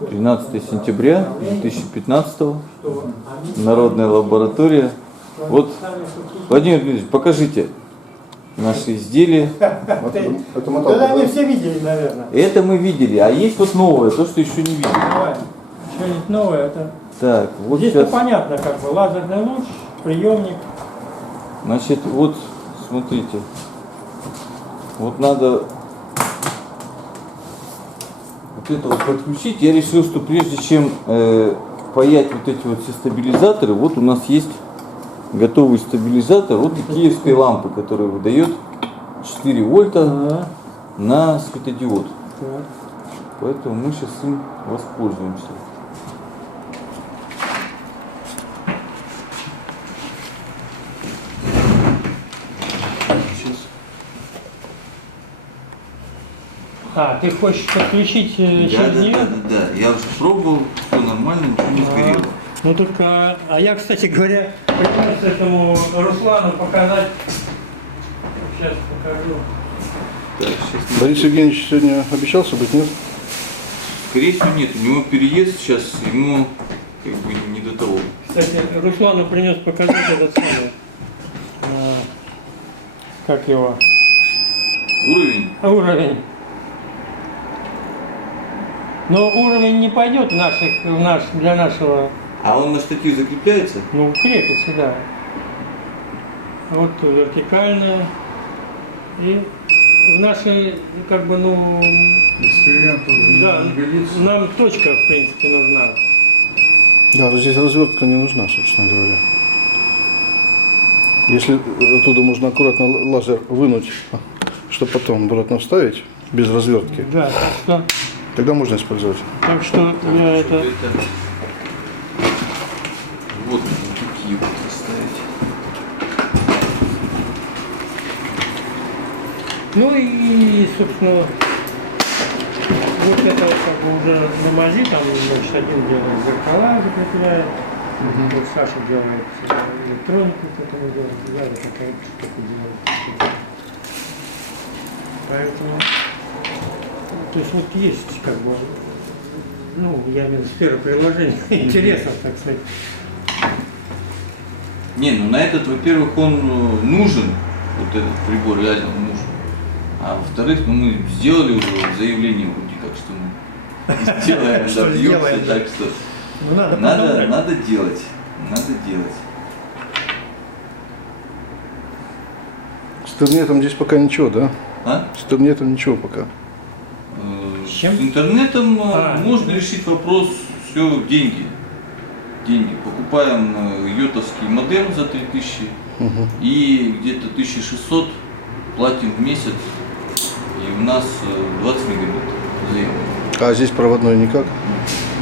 13 сентября 2015, Народная лаборатория. Вот, Владимир Дмитриевич, покажите наши изделия. Это они все видели, наверное. Это мы видели, а есть вот новое, то, что еще не видели. Давай. Что-нибудь новое, это... Так, вот Здесь-то сейчас, понятно, как бы, лазерный луч, приемник. значит, вот, смотрите, вот надо вот это вот подключить. Я решил, что прежде чем паять вот эти вот все стабилизаторы, вот у нас есть готовый стабилизатор, вот и киевской лампы, которая выдает 4 вольта на светодиод. Так. Поэтому мы сейчас им воспользуемся. Сейчас. А, ты хочешь подключить через нее? Да. Я уже пробовал, все нормально, ничего не сгорело. Ну только, а я, кстати говоря, пытаюсь этому Руслану показать. Сейчас покажу. Так, сейчас Борис Евгеньевич сегодня обещался быть, нет? скорее всего нет, у него переезд сейчас, ему как бы не до того. Кстати, Руслану принес показать этот самый, как его, Уровень. Но уровень не пойдет для нашего, А он на штатив закрепляется? ну, крепится, да. Вот вертикально. И в нашей, как бы, ну, Эксперимент да, не годится. нам точка, в принципе, нужна. Да, здесь развертка не нужна, собственно говоря. Если оттуда можно аккуратно лазер вынуть, чтобы потом обратно вставить, без развертки, Да, тогда можно использовать. так что я это... Вот такие вот ставить. Ну и, собственно, вот это вот как бы уже на мази, там, значит, один делает зеркала, закрепляет, вот Саша делает электронику, которую делает, я вот такая штука делаю. Поэтому, то есть вот есть, как бы, ну, я имею в виду сфера приложения, интересов, так сказать. Не, ну на этот, во-первых, он нужен, вот этот прибор реально нужен. А во-вторых, ну мы сделали уже заявление вроде как, что мы сделаем, Что добьемся, сделаем, да. так что Ну, надо надо делать. С интернетом здесь пока ничего, да? А? С интернетом ничего пока. С чем? интернетом А, можно решить вопрос, все, деньги. Покупаем йотовский модем за 3000 и где-то 1600 платим в месяц, и у нас 20 мегабит заявлено. А здесь проводной никак?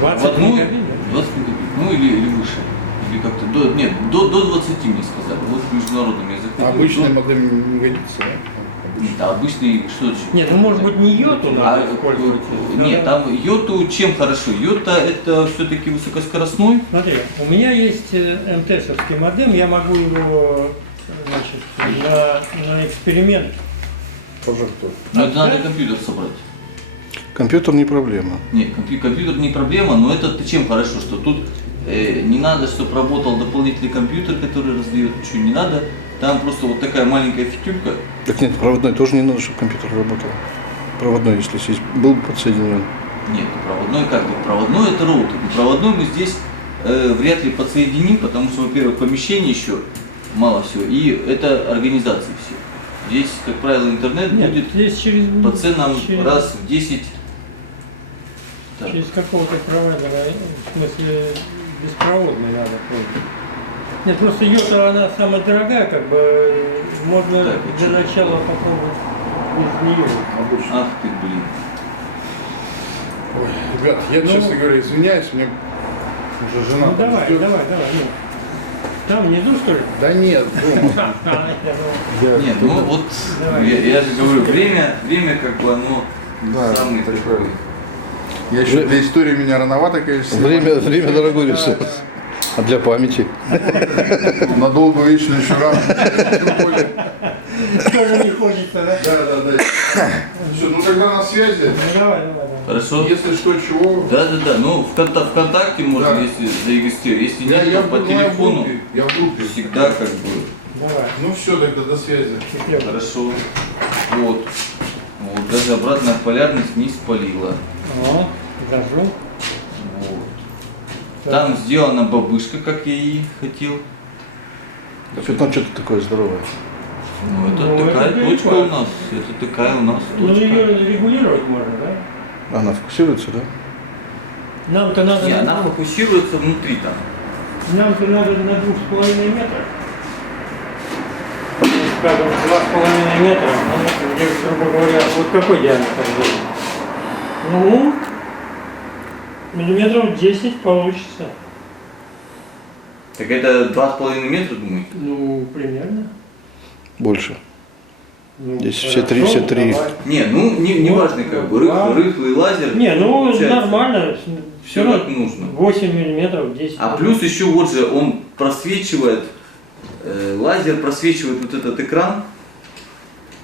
20 В одну мегабит? 20 мегабит, ну или выше. Или как-то до 20 мне сказали. Вот в международном языке. Обычный модем не годится, да? Нет, обычный что же? Нет, ну может быть не йоту надо использовать. Нет, там йоту чем хорошо? Йота это все-таки высокоскоростной. Смотри, у меня есть МТСовский модем, я могу его, значит, на эксперимент. Пожертвовать. Но это надо компьютер собрать. Компьютер не проблема. Нет, компьютер не проблема, но это чем хорошо, что тут не надо, чтобы работал дополнительный компьютер, который раздает, ничего не надо. Там просто вот такая маленькая фитюлька. Так нет, проводной тоже не надо, чтобы компьютер работал. Проводной, если здесь был бы подсоединен. Нет, проводной как бы? Проводной это роутер. И проводной мы здесь вряд ли подсоединим, потому что, во-первых, помещение еще мало всего, и это организации все. Здесь, как правило, интернет Нет, будет здесь через... по ценам через- раз в 10. Так. Через какого-то провайдера, в смысле, беспроводный надо пользоваться. Нет, просто йота, она самая дорогая, как бы, можно Так, и для что? начала попробовать без нее. Ах ты, блин. Ой, ребят, я, Ну, честно говоря, извиняюсь, мне уже жена Ну там давай, ждет. ну. Там внизу, что ли? Да нет, дома. Я думал, Нет, ну вот, Давай. я же говорю, время как бы оно Да, самый такое. такой. Я еще для истории меня рановато, конечно. Время дорогой ресурс. А для памяти? На долгую вечную еще рано. Тем более. Тоже не хочется, да? Да. Все, ну тогда на связи. Ну давай. Хорошо? Если что, чего. Да. Ну, ВКонтакте можно, Да. если зарегистрировать. Если нет, Я то по в телефону. группе. Я в группе. Всегда как бы. Давай. Ну все, тогда до связи. Счастливо. Хорошо. Вот. Вот, даже обратная полярность не спалила. О, зажу. Вот. Там сделана бабышка, как я и хотел. Что там что-то такое здоровое? Ну, это Ну, такая это точка прикольно. у нас. Это такая у нас Ну точка. ее регулировать можно, да? Она фокусируется, да? Нам-то надо Не, на она двух. фокусируется внутри там. Нам-то надо на 2,5 метра. Скажем, 2,5 метра, ну, где, грубо говоря, вот какой диаметр здесь? Ну, миллиметров 10 получится. Так это 2,5 метра, думаете? Ну, примерно. Больше. Ну, Здесь хорошо, все три. давай. Не, ну не Вот, важно как бы, да. рыхлый лазер. Не, ну получается. нормально. Всё как нужно. 8 миллиметров, 10. А плюс еще вот же он просвечивает, лазер просвечивает вот этот экран.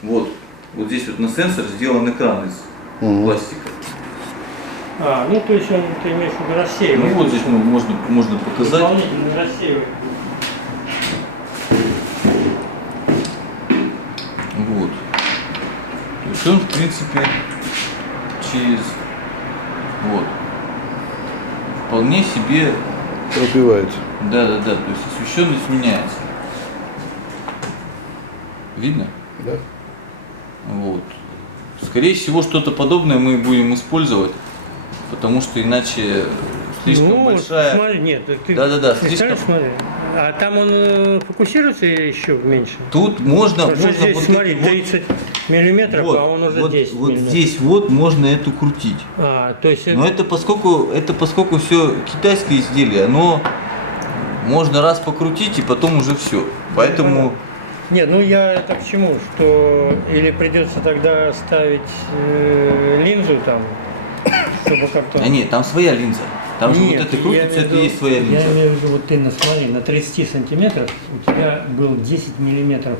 Вот здесь вот на сенсор сделан экран из Мгм. пластика. А, ну то есть он, ты имеешь в виду Ну рассеивает. вот здесь можно показать. Дополнительно рассеивает. Вот. То есть он в принципе через вот вполне себе, Пробивает. да, то есть освещенность меняется. Видно? Да? Вот. Скорее всего, что-то подобное мы будем использовать, потому что иначе слишком Ну, большая. смотри, нет, ты Да, представляешь, слишком. смотри. А там он фокусируется еще меньше? Тут можно, Потому что можно здесь, вот смотри, эти вот- 30 миллиметров, вот, а он уже вот, 10 вот миллиметров. здесь вот можно эту крутить. А, то есть Но это поскольку все китайские изделия, оно можно раз покрутить и потом уже все. Поэтому Нет, ну я это к чему? Что или придется тогда ставить линзу там, чтобы как-то... а нет, там своя линза. Там же вот Нет, это я крутится, имею в это виду- есть своя Я линза. имею в виду, вот ты смотри, на 30 сантиметров у тебя был 10 миллиметров.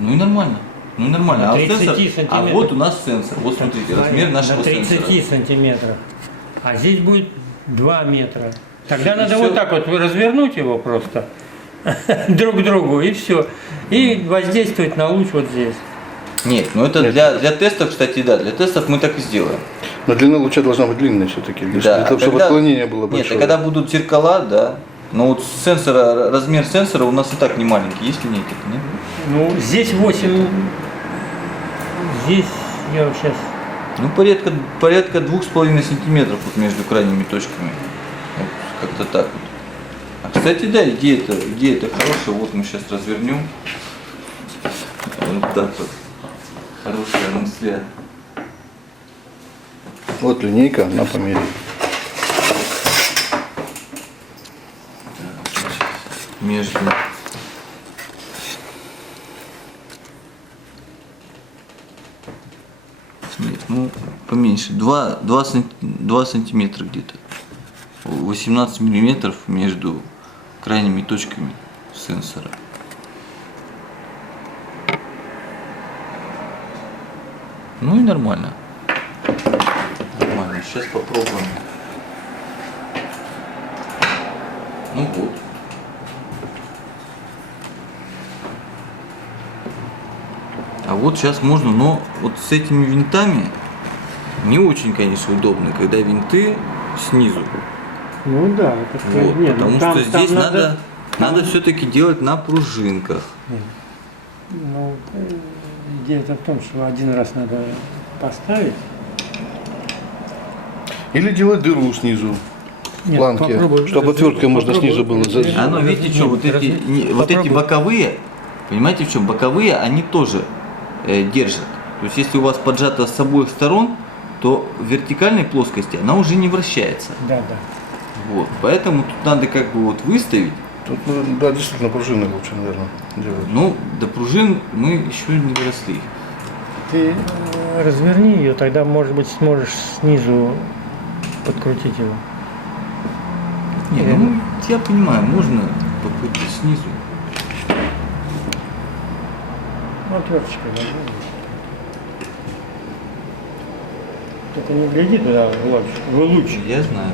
Ну и нормально. Ну и нормально. На А 30 сенсор, а сантиметров. вот у нас сенсор. Вот смотрите, Смотри, размер нашего на 30 сенсора. сантиметров. А здесь будет 2 метра. Тогда И надо всё. вот так вот развернуть его просто друг к другу и все. И воздействовать на луч вот здесь. Нет, ну это для тестов, кстати, да, для тестов мы так и сделаем. Но длина луча должна быть длинная все-таки, для Да, того, чтобы когда- отклонение было Нет, большое. а когда будут зеркала, да. Но вот сенсора, размер сенсора у нас и так не маленький, есть линейки, нет? Ну, здесь 8. Здесь я сейчас. Ну, порядка 2,5 сантиметров вот между крайними точками. Вот, как-то так вот. А, кстати, да, идея-то хорошая. Вот мы сейчас развернем. Вот так вот. Хорошая мысля. Вот линейка, на помере. Между. Нет, ну, поменьше. 2 сантиметра где-то. 18 миллиметров между крайними точками сенсора. Ну и нормально. Нормально. Сейчас попробуем. Ну вот. А вот сейчас можно, но вот с этими винтами не очень, конечно, удобно, когда винты снизу. Ну да, это Вот, нет, потому ну, там- что здесь там надо все-таки делать на пружинках. Ну, идея-то в том, что один раз надо поставить. Или делать дыру снизу, в Нет, планке, попробуй чтобы отверткой можно попробуй снизу было развернуть. зажать. Оно, видите, что, вот эти, вот эти Попробуй. боковые, понимаете, в чем? Боковые, они тоже держат. То есть, если у вас поджато с обоих сторон, то в вертикальной плоскости она уже не вращается. Да, да. Вот. Поэтому тут надо как бы вот выставить. Тут, ну, да, действительно, пружины лучше, наверное, делать. Ну, до пружин мы еще не доросли. Ты разверни ее, тогда, может быть, сможешь снизу подкрутить его. Не, ну, я понимаю, можно попытать снизу. отверточкой должно быть. Только не гляди туда в луч. Я знаю.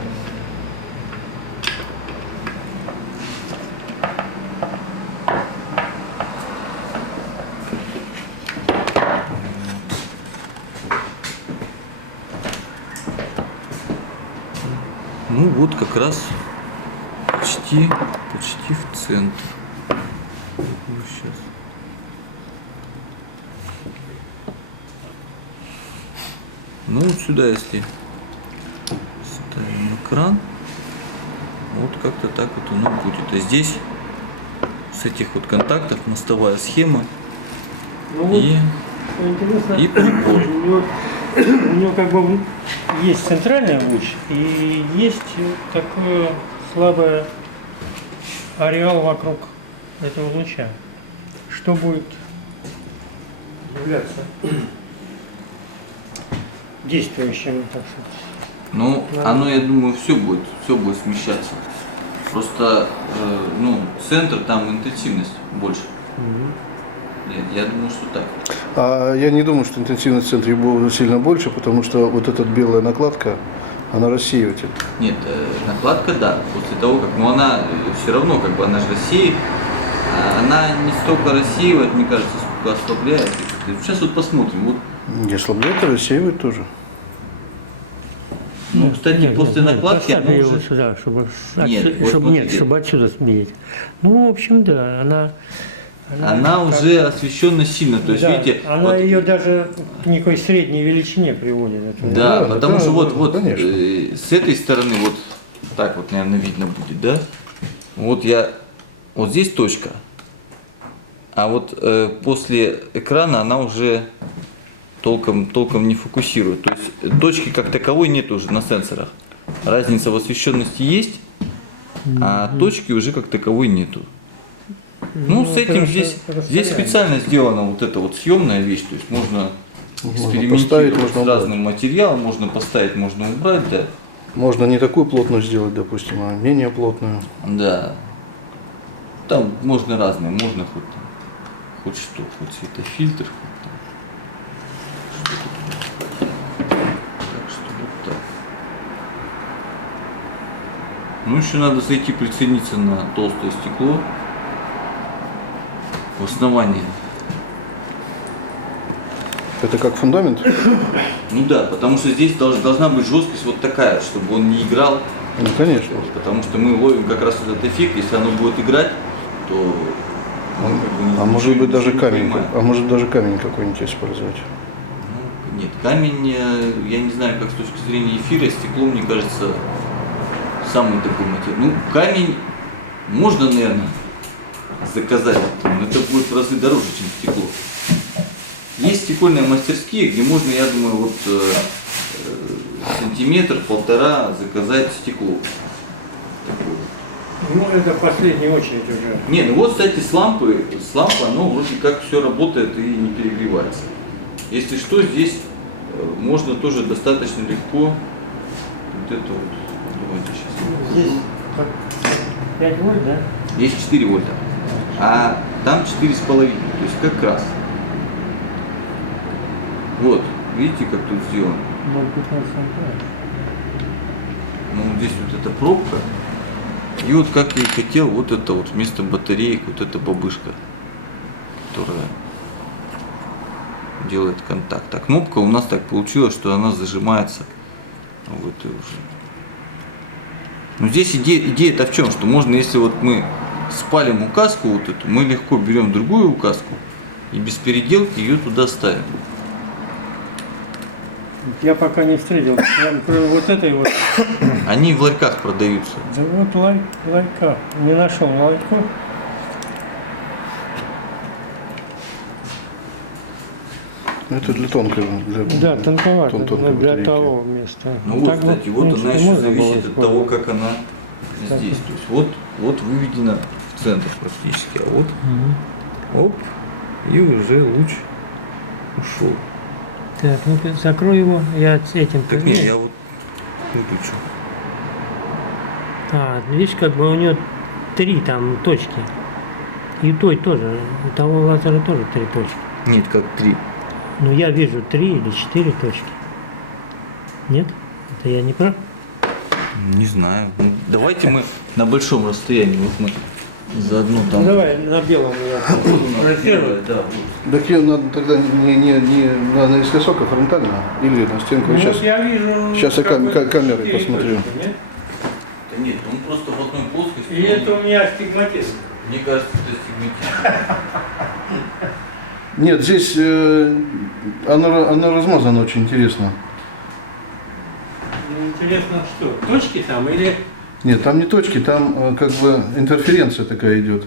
Ну вот как раз почти в центр. Ну, сейчас. Ну вот сюда, если ставим экран, вот как-то так вот оно будет. А здесь с этих вот контактов мостовая схема Ну, вот, и интересно, прибор. у него как бы есть центральный луч и есть такой слабый ареал вокруг этого луча. Что будет являться действующим, так сказать? Ну, оно, я думаю, все будет смещаться. Просто, ну, центр, там интенсивность больше. Я думаю, что так. А я не думаю, что интенсивность в центре была сильно больше, потому что вот эта белая накладка, она рассеиватель. Нет, накладка, да, после того, как, но она все равно, как бы, она же рассеивает, она не столько рассеивает, мне кажется, сколько ослабляет. Сейчас вот посмотрим. Вот. Не ослабляет, а рассеивает тоже. Ну, кстати, после накладки поставь она его уже... сюда, чтобы, Нет, вот смотрите. чтобы отсюда смерить. Ну, в общем, да, она Она как- уже освещена сильно, то есть, да, видите, она вот- ее даже к некой средней величине приводит. Это да, Да, потому да, что вот, да, вот конечно. с этой стороны вот так вот, наверное, видно будет, да? Вот вот здесь точка, а вот после экрана она уже толком не фокусирует, то есть точки как таковой нет уже на сенсорах. Разница в освещенности есть, а точки уже как таковой нету. Ну, с этим здесь специально сделана вот эта вот съемная вещь, то есть можно экспериментировать поставить, можно с убрать. разным материалом, можно поставить, можно убрать, да. Можно не такую плотную сделать, допустим, а менее плотную. Да. Там можно разные, можно хоть что, хоть светофильтр, хоть там. Так что вот так. Ну, еще надо зайти прицениться на толстое стекло в основании. Это как фундамент? Ну да, потому что здесь должна быть жесткость вот такая, чтобы он не играл. Ну, конечно. Потому что мы ловим как раз этот эффект, если оно будет играть, то он как бы А может быть даже не камень, поймает. а может даже камень какой-нибудь использовать. Ну, нет, камень, я не знаю, как с точки зрения эфира, стекло, мне кажется, самый такой материал. Ну, камень можно, наверное, заказать, но это будет в разы дороже, чем стекло. Есть стекольные мастерские, где можно, я думаю, вот сантиметр-полтора заказать стекло. Такое. Ну, это в последнюю очередь уже. Не, ну вот, кстати, с лампой оно вроде как все работает и не перегревается. Если что, здесь можно тоже достаточно легко вот это вот. Давайте сейчас. Здесь 5 вольт, да? Здесь 4 вольта, а там 4,5, то есть как раз. Вот, видите, как тут сделано? 0,15 ампер. Ну, вот здесь вот эта пробка. И вот как я и хотел, вот это вот вместо батареек, вот эта бабышка, которая делает контакт. А кнопка у нас так получилось, что она зажимается в этой уже. Но здесь идея-то в чем? Что можно, если вот мы спалим указку вот эту, мы легко берем другую указку и без переделки ее туда ставим. Я пока не встретил, прям кроме вот этой вот. Они в ларьках продаются. Да вот лайка. Не нашел лайку. Это для тонкого. Да, тонковато, тонкой но для батарейки. того места. Ну вот, Так кстати, в вот принципе, она еще можно было зависит от использовать. того, как она здесь. То есть вот выведена в центр практически, а вот оп, и уже луч ушел. Так, ну-ка, закрой его, я этим... Так нет, я вот выключу. А, видишь, как бы у него 3 там точки. И той тоже. У того лазера тоже 3 точки. Нет, как 3. Но я вижу 3 или 4 точки. Нет? Это я не прав? Не знаю. Ну, давайте мы на большом расстоянии. Вот мы заодно там. Ну, давай на белом я проектирую. Да, вот. Так ее надо тогда не наискосок, а фронтально. Или на стенку. Ну, Сейчас, вот я вижу... сейчас я какой-то камерой 4 посмотрю. точки, нет? Да нет, он просто в одной плоскости. И это у меня астигматизм. Мне кажется, это стигматизм. Нет, здесь оно размазано очень интересно. Ну, интересно, что? Точки там или... Нет, там не точки, там как бы интерференция такая идет.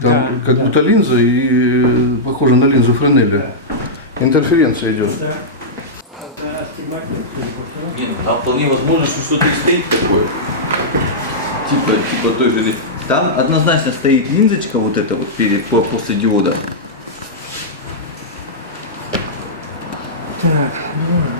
Там Да, как да. будто линза и похоже на линзу Френеля. Интерференция идет. Да. Это астигматизм. судя по всему. Нет, там вполне возможно, что что-то и стоит такое. Типа той же. Там однозначно стоит линзочка вот эта вот после диода. Так, ну ладно.